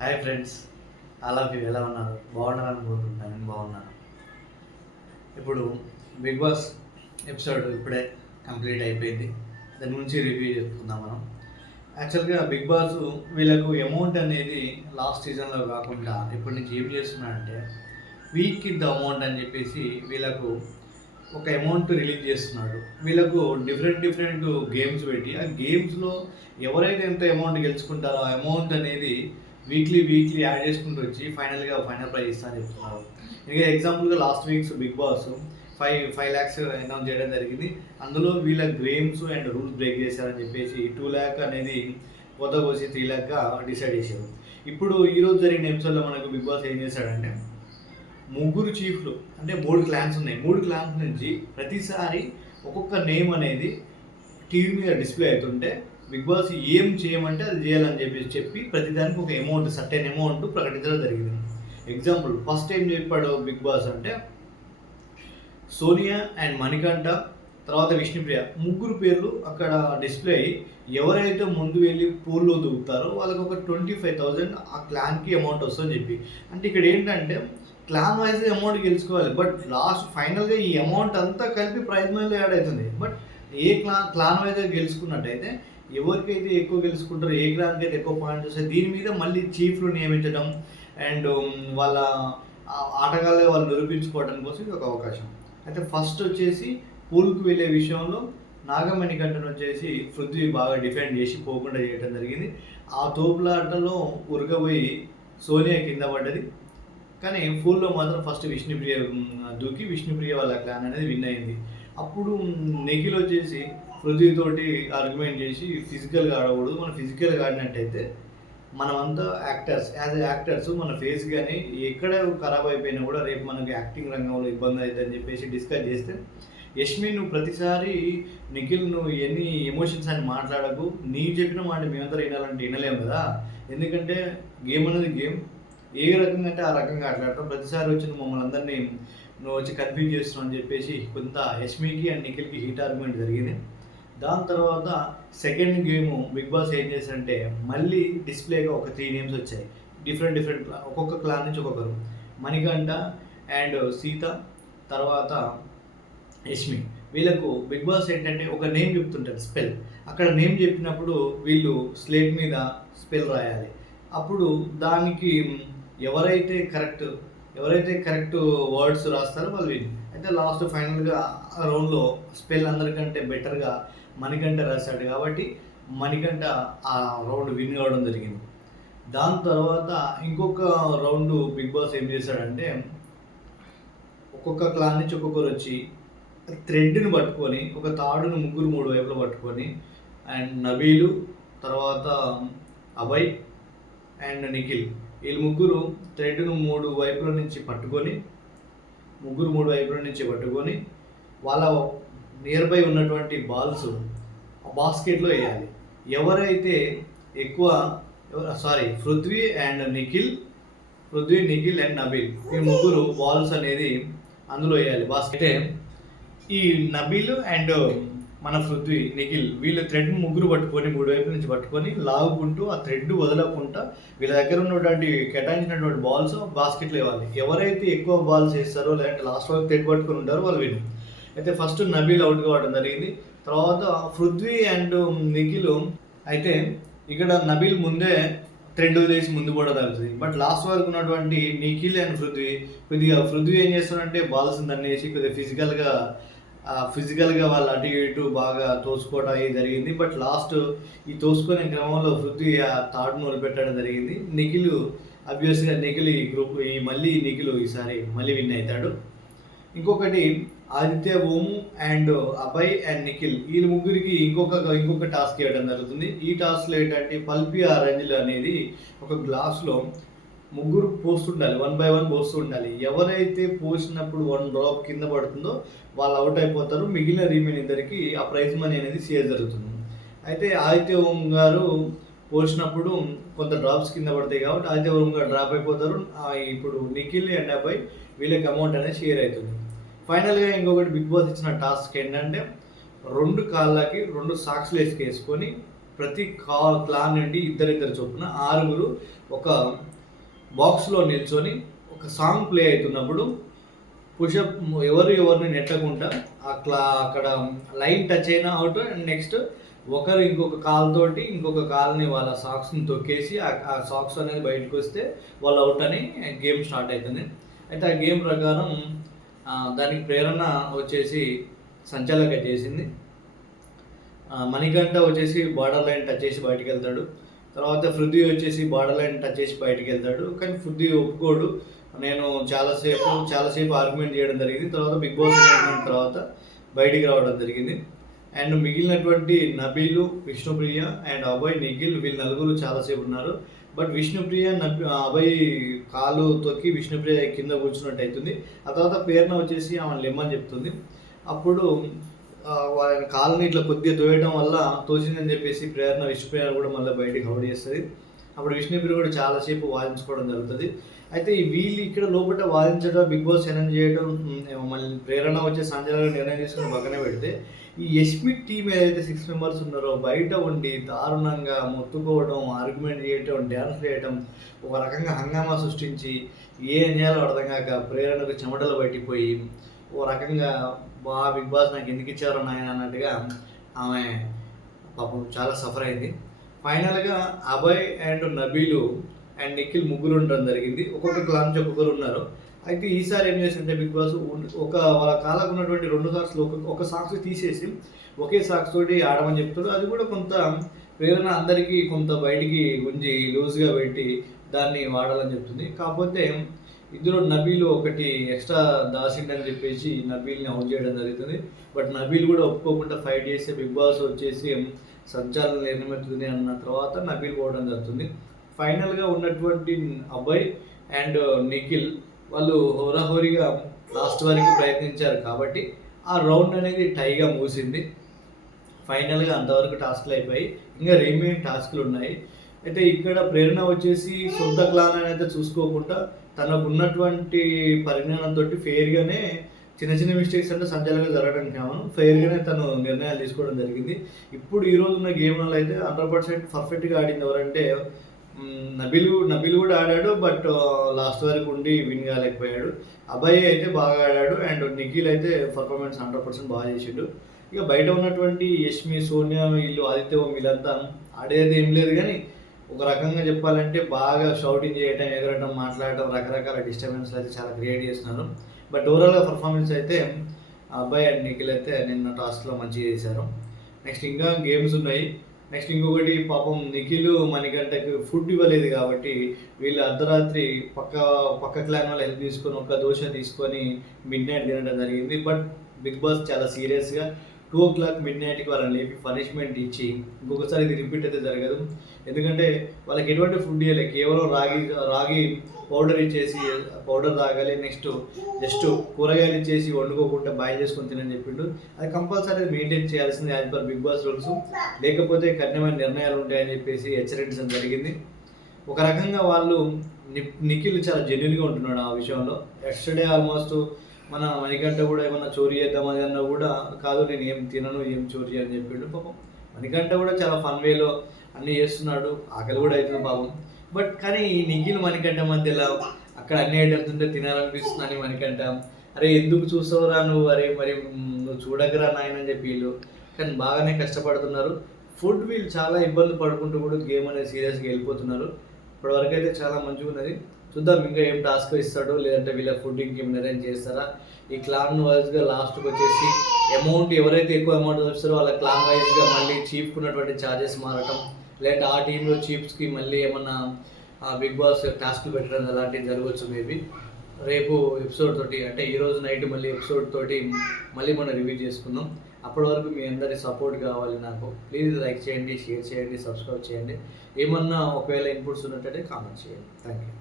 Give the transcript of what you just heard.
Hi friends, all of you ఎలా ఉన్నారు? బాగున్నారని కోరుకుంటున్నాను. నేను బాగున్నాను. ఇప్పుడు బిగ్ బాస్ ఎపిసోడ్ ఇప్పుడే కంప్లీట్ అయిపోయింది. దాని గురించి రివ్యూ చేసుకుందాం మనం. యాక్చువల్గా బిగ్ బాస్ వీళ్ళకు అమౌంట్ అనేది లాస్ట్ సీజన్లో కాకుండా ఇప్పటి నుంచి ఏం చేస్తున్నారంటే వీక్ ఇంత అమౌంట్ అని చెప్పేసి వీళ్ళకు ఒక అమౌంట్ రిలీజ్ చేస్తున్నాడు. వీళ్ళకు డిఫరెంట్ గేమ్స్ పెట్టి ఆ గేమ్స్లో ఎవరైతే ఎంత అమౌంట్ గెలుచుకుంటారో ఆ అమౌంట్ అనేది వీక్లీ యాడ్ చేసుకుంటూ వచ్చి ఫైనల్ ప్రైజ్ ఇస్తా అని చెప్తున్నారు. ఇంకా ఎగ్జాంపుల్గా last weeks big boss five lakhs announce చేయడం జరిగింది. అందులో వీళ్ళ గేమ్స్ అండ్ రూల్స్ బ్రేక్ చేశారని చెప్పేసి 2 lakh అనేది కొత్త కోసి 3 lakh డిసైడ్ చేశారు. ఇప్పుడు ఈరోజు జరిగిన ఎపిసోడ్లో మనకు బిగ్ బాస్ ఏం చేశాడంటే ముగ్గురు చీఫ్లు అంటే 3 క్లాన్స్ ఉన్నాయి. 3 క్లాన్స్ నుంచి ప్రతిసారి ఒక్కొక్క నేమ్ అనేది టీవీ మీద డిస్ప్లే అవుతుంటే బిగ్ బాస్ ఏం చేయమంటే అది చేయాలని చెప్పి ప్రతిదానికి ఒక అమౌంట్ సర్టెన్ అమౌంట్ ప్రకటించడం జరిగింది. ఎగ్జాంపుల్ ఫస్ట్ ఏం చెప్పాడు బిగ్ బాస్ అంటే సోనియా అండ్ మణికంఠ తర్వాత విష్ణుప్రియ ముగ్గురు పేర్లు అక్కడ డిస్ప్లే అయ్యి ఎవరైతే ముందు వెళ్ళి పూల్లో దూకుతారో వాళ్ళకి ఒక 25,000 ఆ క్లాన్కి అమౌంట్ వస్తుందని చెప్పి. అంటే ఇక్కడ ఏంటంటే క్లాన్ వైజ్ అమౌంట్ గెలుచుకోవాలి, బట్ లాస్ట్ ఫైనల్గా ఈ అమౌంట్ అంతా కలిపి ప్రైజ్ మనీలో యాడ్ అవుతుంది. బట్ ఏ క్లాన్ వైజ్ గెలుచుకున్నట్టయితే ఎవరికైతే ఎక్కువ గెలుచుకుంటారో ఏ క్లాన్కి అయితే ఎక్కువ పాయింట్స్ వస్తాయి దీని మీద మళ్ళీ చీఫ్లు నియమించడం అండ్ వాళ్ళ ఆటగాళ్ళే వాళ్ళు నిరూపించుకోవడం కోసం ఇది ఒక అవకాశం. అయితే ఫస్ట్ వచ్చేసి పూల్కి వెళ్ళే విషయంలో నాగమణికంఠను వచ్చేసి పృథ్వీ బాగా డిఫెండ్ చేసి పోకుండా చేయడం జరిగింది. ఆ తోపులాటలో ఉరకబోయి సోనియా కింద పడ్డది. కానీ పూల్లో మాత్రం ఫస్ట్ విష్ణుప్రియ దూకి విష్ణుప్రియ వాళ్ళ క్లాన్ అనేది విన్ అయింది. అప్పుడు నిఖిల్ వచ్చేసి పృథ్వీతోటి ఆర్గ్యుమెంట్ చేసి ఫిజికల్గా ఆడకూడదు, మనం ఫిజికల్గా ఆడినట్టయితే మనమంతా యాక్టర్స్ మన ఫేస్ కానీ ఎక్కడ ఖరాబ్ అయిపోయినా కూడా రేపు మనకి యాక్టింగ్ రంగంలో ఇబ్బంది అవుతుందని చెప్పేసి డిస్కస్ చేస్తే యష్మి నువ్వు ప్రతిసారి నిఖిల్ నువ్వు ఎన్ని ఎమోషన్స్ అని మాట్లాడకు, నీకు చెప్పిన మాట మేమంతా వినాలంటే వినలేము కదా, ఎందుకంటే గేమ్ అనేది గేమ్ ఏ రకంగా అంటే ఆ రకంగా ఆటలాడతాం, ప్రతిసారి వచ్చి నువ్వు మమ్మల్ని అందరినీ నువ్వు వచ్చి కన్ఫ్యూజ్ చేస్తున్నావు అని చెప్పేసి కొంత యష్మికి అండ్ నిఖిల్కి హీట్ ఆర్గ్యుమెంట్ జరిగింది. దాని తర్వాత సెకండ్ గేమ్ బిగ్ బాస్ ఏం చేశారంటే మళ్ళీ డిస్ప్లేగా ఒక 3 నేమ్స్ వచ్చాయి. డిఫరెంట్ ఒక్కొక్క క్లాన్ నుంచి ఒక్కొక్కరు, మణికంఠ అండ్ సీత తర్వాత యష్మి. వీళ్ళకు బిగ్ బాస్ ఏంటంటే ఒక నేమ్ చెప్తుంటారు స్పెల్, అక్కడ నేమ్ చెప్పినప్పుడు వీళ్ళు స్లేట్ మీద స్పెల్ రాయాలి. అప్పుడు దానికి ఎవరైతే కరెక్ట్ వర్డ్స్ రాస్తారో వాళ్ళు విన్. అయితే లాస్ట్ ఫైనల్గా రౌండ్లో స్పెల్ అందరికంటే బెటర్గా మణికంఠ రాశాడు కాబట్టి మణికంఠ ఆ రౌండ్ విన్ కావడం జరిగింది. దాని తర్వాత ఇంకొక రౌండ్ బిగ్ బాస్ ఏం చేశాడంటే ఒక్కొక్క క్లాన్ నుంచి ఒక్కొక్కరు వచ్చి థ్రెడ్ని పట్టుకొని ఒక తాడును ముగ్గురు 3 వైపులు పట్టుకొని అండ్ నబీలు తర్వాత అభయ్ అండ్ నిఖిల్ వీళ్ళు ముగ్గురు థ్రెడ్ను 3 వైపుల నుంచి పట్టుకొని వాళ్ళ నియర్ బై ఉన్నటువంటి బాల్స్ బాస్కెట్లో వేయాలి. ఎవరైతే ఎక్కువ పృథ్వీ నిఖిల్ అండ్ నబీల్ ఈ ముగ్గురు బాల్స్ అనేది అందులో వేయాలి బాస్కెట్. ఈ నబీల్ అండ్ మన పృథ్వీ నిఖిల్ వీళ్ళు థ్రెడ్ ముగ్గురు పట్టుకొని 3 వైపుల నుంచి పట్టుకొని లాగుకుంటూ ఆ థ్రెడ్ వదలకుండా వీళ్ళ దగ్గర ఉన్నటువంటి కేటాయించినటువంటి బాల్స్ బాస్కెట్లో వేయాలి. ఎవరైతే ఎక్కువ బాల్స్ వేస్తారో లేదంటే లాస్ట్ వరకు థ్రెడ్ పట్టుకొని ఉంటారో వాళ్ళు విన్. అయితే ఫస్ట్ నబీల్ అవుట్ కావడం జరిగింది. తర్వాత పృథ్వీ అండ్ నిఖిల్ అయితే ఇక్కడ నబీల్ ముందే థ్రెడ్ వదిలేసి ముందు కూడా తగ్గుతుంది. బట్ లాస్ట్ వరకు ఉన్నటువంటి నిఖిల్ అండ్ పృథ్వీ ఏం చేస్తారంటే బాల్స్ దాన్ని వేసి కొద్దిగా ఫిజికల్గా వాళ్ళు అటు ఇటు బాగా తోసుకోవడం అనేది జరిగింది. బట్ లాస్ట్ ఈ తోసుకునే క్రమంలో పృథ్వీ ఆ తాడును వదిలిపెట్టడం జరిగింది. ఆబ్వియస్గా నిఖిల్ ఈసారి మళ్ళీ విన్ అవుతాడు. ఇంకొకటి ఆదిత్య ఓము అండ్ అభయ్ అండ్ నిఖిల్ వీళ్ళ ముగ్గురికి ఇంకొక టాస్క్ ఇవ్వడం జరుగుతుంది. ఈ టాస్క్లో ఏంటంటే పల్పి ఆరెంజ్లు అనేది ఒక గ్లాస్లో ముగ్గురు పోస్తుండాలి, 1 by 1 పోస్తూ ఉండాలి. ఎవరైతే పోసినప్పుడు 1 drop కింద పడుతుందో వాళ్ళు అవుట్ అయిపోతారు. మిగిలిన రీమైన్ ఇద్దరికి ఆ ప్రైజ్ మనీ అనేది షేర్ జరుగుతుంది. అయితే ఆదిత్య ఓం గారు పోసినప్పుడు కొంత డ్రాప్స్ కింద పడతాయి కాబట్టి ఆదిత్య ఓం గారు డ్రాప్ అయిపోతారు. ఇప్పుడు నిఖిల్ అండ్ అబ్బాయి వీళ్ళకి అమౌంట్ అనేది షేర్ అవుతుంది. ఫైనల్గా ఇంకొకటి బిగ్ బాస్ ఇచ్చిన టాస్క్ ఏంటంటే 2 కాళ్ళకి 2 సాక్స్లు వేసుకొని ప్రతి క్లాన్ నుండి ఇద్దరిద్దరు చొప్పున 6 ఒక బాక్స్లో నిల్చొని ఒక సాంగ్ ప్లే అవుతున్నప్పుడు పుషప్ ఎవరిని నెట్టకుండా అక్కడ లైన్ టచ్ అయినా అవుట్. అండ్ నెక్స్ట్ ఒకరు ఇంకొక కాలుతోటి ఇంకొక కాల్ని వాళ్ళ సాక్స్ని తొక్కేసి ఆ సాక్స్ అనేది బయటకు వస్తే వాళ్ళు అవుట్ అని గేమ్ స్టార్ట్ అవుతుంది. అయితే ఆ గేమ్ ప్రకారం దానికి ప్రేరణ వచ్చేసి సంచాలక చేసింది. మణికంఠ వచ్చేసి బార్డర్ లైన్ టచ్ చేసి బయటికి వెళ్తాడు. తర్వాత పృథ్వీ వచ్చేసి బార్డర్ లైన్ టచ్ చేసి బయటికి వెళ్తాడు. కానీ పృథ్వీ ఒప్పుకోడు. నేను చాలాసేపు ఆర్గ్యుమెంట్ చేయడం జరిగింది. తర్వాత బిగ్ బాస్ అనౌన్స్మెంట్ తర్వాత బయటికి రావడం జరిగింది. అండ్ మిగిలినటువంటి నబీలు, విష్ణుప్రియ అండ్ అభయ్, నిఖిల్ వీళ్ళు నలుగురు చాలాసేపు ఉన్నారు. బట్ విష్ణుప్రియ అభయ్ కాలు తొక్కి విష్ణుప్రియ కింద కూర్చున్నట్టు అవుతుంది. ఆ తర్వాత ప్రేరణ వచ్చేసి ఆమె లెమ్మని చెప్తుంది. అప్పుడు వాళ్ళ కాళ్ళని ఇట్లా కొద్దిగా తోయడం వల్ల తోచిందని చెప్పేసి ప్రేరణ విష్ణుప్రియ కూడా మళ్ళీ బయటికి అవుట్ చేస్తుంది. అప్పుడు విష్ణుప్రియ కూడా చాలాసేపు వాదించుకోవడం జరుగుతుంది. అయితే వీళ్ళు ఇక్కడ లోపల వాదించడం, బిగ్ బాస్ అనౌన్స్ చేయడం, మళ్ళీ ప్రేరణ వచ్చే సంజయ్ నిర్ణయం తీసుకుని పక్కనే పెడితే ఈ యష్మి టీం ఏదైతే 6 మెంబర్స్ ఉన్నారో బయట ఉండి దారుణంగా మొత్తుకోవడం, ఆర్గ్యుమెంట్ చేయటం, డ్యాన్స్ చేయటం, ఒక రకంగా హంగామా సృష్టించి ఏం చేయాలో అర్థం కాక ప్రేరణకు చెమటలు పట్టిపోయి ఓ రకంగా బిగ్ బాస్ నాకు ఎందుకు ఇచ్చారో నాయన అన్నట్టుగా ఆమె పాపం చాలా సఫర్ అయింది. ఫైనల్గా అభయ్ అండ్ నబీలు అండ్ నిఖిల్ ముగ్గురు ఉండడం జరిగింది. ఒక్కొక్క క్లాన్ నుంచి ఒక్కొక్కరు ఉన్నారు. అయితే ఈసారి ఏం చేసింటే బిగ్ బాస్ వాళ్ళ కాళ్ళకు ఉన్నటువంటి 2 సాక్స్లు ఒక సాక్స్ తీసేసి ఒకే సాక్స్ తోటి ఆడమని చెప్తాడు. అది కూడా కొంత ప్రేరణ అందరికీ కొంత బయటికి గుంజి లూజ్గా పెట్టి దాన్ని వాడాలని చెప్తుంది. కాకపోతే ఇందులో నబీలు ఒకటి ఎక్స్ట్రా దాసిండని చెప్పేసి నబీల్ని అవుట్ చేయడం జరుగుతుంది. బట్ నబీల్ కూడా ఒప్పుకోకుండా ఫైట్ చేస్తే బిగ్ బాస్ వచ్చేసి సంచాలన నిర్ణయమవుతుంది అన్న తర్వాత నబీల్ పోవడం జరుగుతుంది. ఫైనల్గా ఉన్నటువంటి అభయ్ అండ్ నిఖిల్ వాళ్ళు హోరాహోరీగా లాస్ట్ వరకు ప్రయత్నించారు కాబట్టి ఆ రౌండ్ అనేది టైగా మూసింది. ఫైనల్గా అంతవరకు టాస్క్లు అయిపోయి ఇంకా రిమైనింగ్ టాస్క్లు ఉన్నాయి. అయితే ఇక్కడ ప్రేరణ వచ్చేసి సొంత క్లాన్ అనేది చూసుకోకుండా తనకు ఉన్నటువంటి పరిజ్ఞానంతో ఫెయిర్గానే చిన్న మిస్టేక్స్ అంటే సంచాలకులు జరగడం కామన్, ఫెయిర్గానే తను నిర్ణయాలు తీసుకోవడం జరిగింది. ఇప్పుడు ఈరోజు ఉన్న గేమ్లలో అయితే 100% పర్ఫెక్ట్గా ఆడింది ఎవరంటే నబీల్ కూడా ఆడాడు. బట్ లాస్ట్ వరకు ఉండి విన్ కాలేకపోయాడు. అభయ్ అయితే బాగా ఆడాడు. అండ్ నిఖిల్ అయితే పర్ఫార్మెన్స్ 100% బాగా చేసిండు. ఇక బయట ఉన్నటువంటి యష్మి, సోనియా వీళ్ళు, ఆదిత్య వీళ్ళంతా ఆడేది ఏం లేదు. కానీ ఒక రకంగా చెప్పాలంటే బాగా షౌటింగ్ చేయటం, ఎగరటం, మాట్లాడటం, రకరకాల డిస్టర్బెన్స్ అయితే చాలా క్రియేట్ చేస్తున్నారు. బట్ ఓవరాల్గా పర్ఫార్మెన్స్ అయితే అభయ్ అండ్ నిఖిల్ అయితే నిన్న టాస్క్లో మంచిగా చేశారు. నెక్స్ట్ ఇంకా గేమ్స్ ఉన్నాయి. నెక్స్ట్ ఇంకొకటి పాపం నిఖిల్ మణికంఠకి ఫుడ్ ఇవ్వలేదు కాబట్టి వీళ్ళు అర్ధరాత్రి పక్క క్లాన్ వాళ్ళు హెల్ప్ తీసుకొని ఒక దోశ తీసుకొని మిడ్నైట్ తినడం జరిగింది. బట్ బిగ్ బాస్ చాలా సీరియస్గా 2 o'clock midnightకి వాళ్ళని లేపి పనిష్మెంట్ ఇచ్చి ఇంకొకసారి ఇది రిపీట్ అయితే జరగదు. ఎందుకంటే వాళ్ళకి ఎటువంటి ఫుడ్ ఇవ్వలేదు, కేవలం రాగి పౌడర్ ఇచ్చేసి పౌడర్ తాగాలి, నెక్స్ట్ జస్ట్ కూరగాయలు ఇచ్చేసి వండుకోకుండా బాయ్ చేసుకొని తినని చెప్పిండు. అది కంపల్సరీ మెయింటైన్ చేయాల్సింది as per Bigg Boss rules, లేకపోతే కఠినమైన నిర్ణయాలు ఉంటాయని చెప్పేసి హెచ్చరించడం జరిగింది. ఒక రకంగా వాళ్ళు నిఖిల్ చాలా జెన్యున్గా ఉంటున్నాడు ఆ విషయంలో. ఎస్టర్డే ఆల్మోస్ట్ మన మణికంఠ కూడా ఏమన్నా చోరీ చేద్దామని అన్నా కూడా కాదు, నేను ఏం తినను, ఏం చోరీ అని చెప్పిండు. పాపం మణికంఠ కూడా చాలా ఫన్ వేలో అన్నీ చేస్తున్నాడు, ఆకలి కూడా అవుతుంది పాపం. బట్ కానీ ఈ నిఖిల్ మణికంఠ మధ్యలో అక్కడ అన్ని ఐటమ్స్ ఉంటే తినాలనిపిస్తుంది అని మణికంఠ, అరే ఎందుకు చూస్తావురా నువ్వు, అరే మరి నువ్వు చూడకరా నాయన అని చెప్పి వీళ్ళు కానీ బాగానే కష్టపడుతున్నారు. ఫుడ్ వీళ్ళు చాలా ఇబ్బంది పడుకుంటూ కూడా గేమ్ అనేది సీరియస్గా వెళ్ళిపోతున్నారు. ఇప్పటివరకు అయితే చాలా మంచిగా ఉన్నది. చూద్దాం ఇంకా ఏం టాస్క్ ఇస్తాడో, లేదంటే వీళ్ళ ఫుడ్ ఇంకేం అరేంజ్ చేస్తారా. ఈ క్లాన్ వైజ్గా లాస్ట్కి వచ్చేసి అమౌంట్ ఎవరైతే ఎక్కువ అమౌంట్ వస్తారో వాళ్ళ క్లాన్ వైజ్గా మళ్ళీ చీఫ్కి ఉన్నటువంటి ఛార్జెస్ మారటం, లేదంటే ఆ టీంలో చీఫ్స్కి మళ్ళీ ఏమన్నా బిగ్ బాస్ టాస్క్లు పెట్టడం అలాంటివి జరగవచ్చు మేబీ. రేపు ఎపిసోడ్ తోటి అంటే ఈరోజు నైట్ మళ్ళీ ఎపిసోడ్ తోటి మళ్ళీ మనం రివ్యూ చేసుకుందాం. అప్పటి వరకు మీ అందరి సపోర్ట్ కావాలి నాకు. ప్లీజ్ లైక్ చేయండి, షేర్ చేయండి, సబ్స్క్రైబ్ చేయండి. ఏమన్నా ఒకవేళ ఇన్పుట్స్ ఉన్నట్టయితే కామెంట్ చేయండి. Thank you.